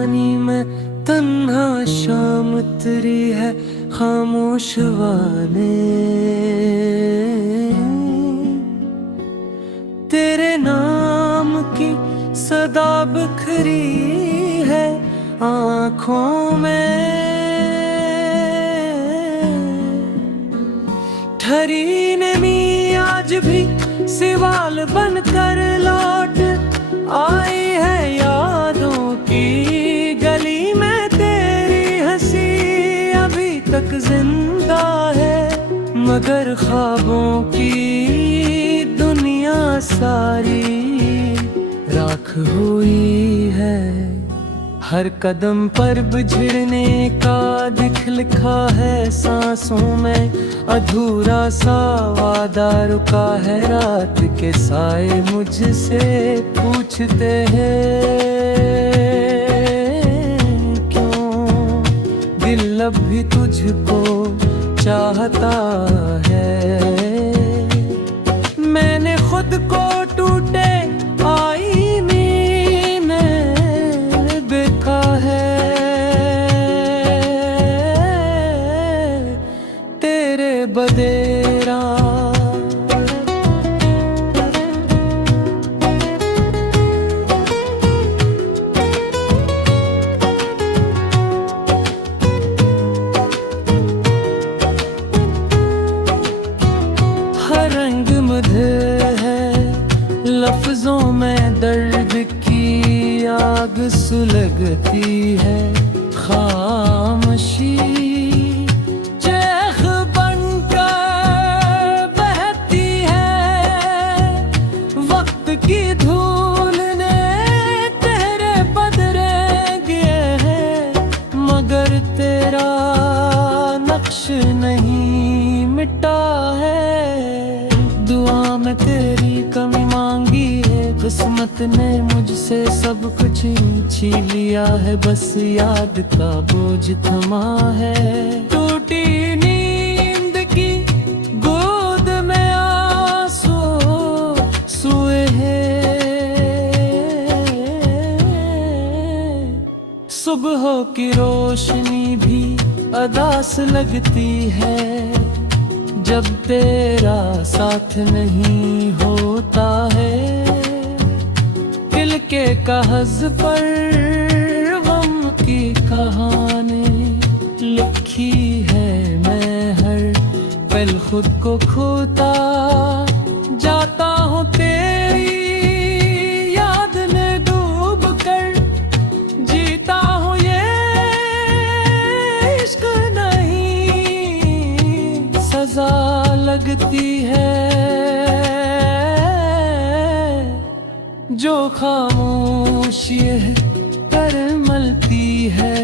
पानी में तन्हा शाम उतरी है खामोश वाने। तेरे नाम की सदा बिखरी है आँखों में। ठहरी नहीं आज भी सिवाल बनकर लौट आई है यादों की गली में। तेरी हंसी अभी तक जिंदा है मगर ख्वाबों की दुनिया सारी राख हुई है। हर कदम पर बिछड़ने का दिख लिखा है सांसों में। अधूरा सा वादा रुका है रात के साए मुझसे पूछते हैं क्यों दिल अब भी तुझको चाहता है। मैंने खुद को टूटे आईने में देखा है। तेरे बदेरा हर रंग मुझे है लफ्जों में दर्द की आग सुलगती है। खामोशी चेख बनकर बहती है। वक्त की धूल ने तेरे बदले गिए हैं मगर तेरा नक्श नहीं मिटा है। दुआ में तेरी कमी मांगी है किस्मत ने मुझसे सब कुछ छीन लिया है। बस याद का बोझ थमा है। टूटी नींद की गोद में आंसू सोए हैं। सुबह की रोशनी भी अदास लगती है जब तेरा साथ नहीं होता है। दिल के कागज पर गम की कहानी लिखी है। मैं हर पल खुद को खोता जाता हूँ तेरी याद में डूब कर। जीता हूँ ये इश्क नहीं सजा लगती है जो खामोशी कर मलती है।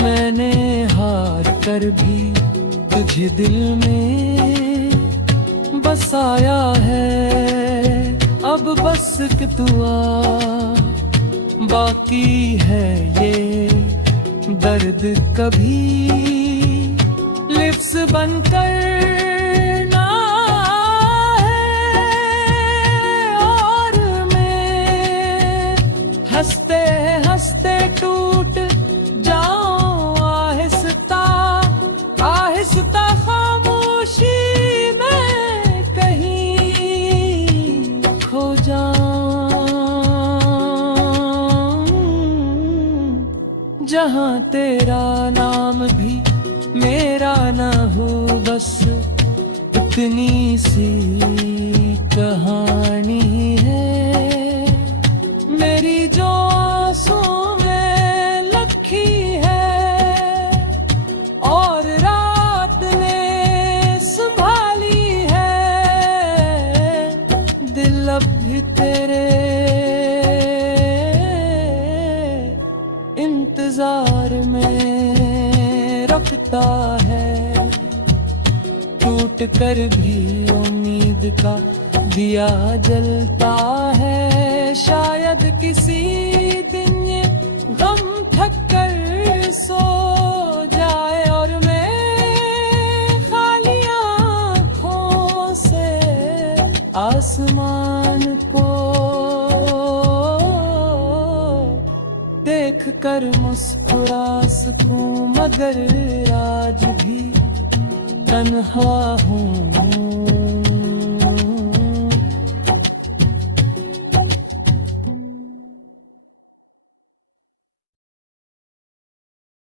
मैंने हार कर भी तुझे दिल में बसाया है। अब बस कि दुआ बाकी है ये दर्द कभी लिप्स बनकर ना है। और मैं हंसते हंसते टूट जाऊं आहिस्ता आहिस्ता खामोशी में कहीं खो जाऊं जहां तेरा नाम भी मेरा ना हो। बस इतनी सी कहानी है मेरी जो आंसू में लखी है और रात ने संभाली है। दिल अब भी तेरे इंतजार में रखता है। टूट कर भी उम्मीद का दिया जलता है। शायद किसी दिन ये गम थक कर सो जाए और मैं खाली आँखों से आसमान को देख कर मुस्कुरा सकूं, मगर आज भी तन्हा हूँ।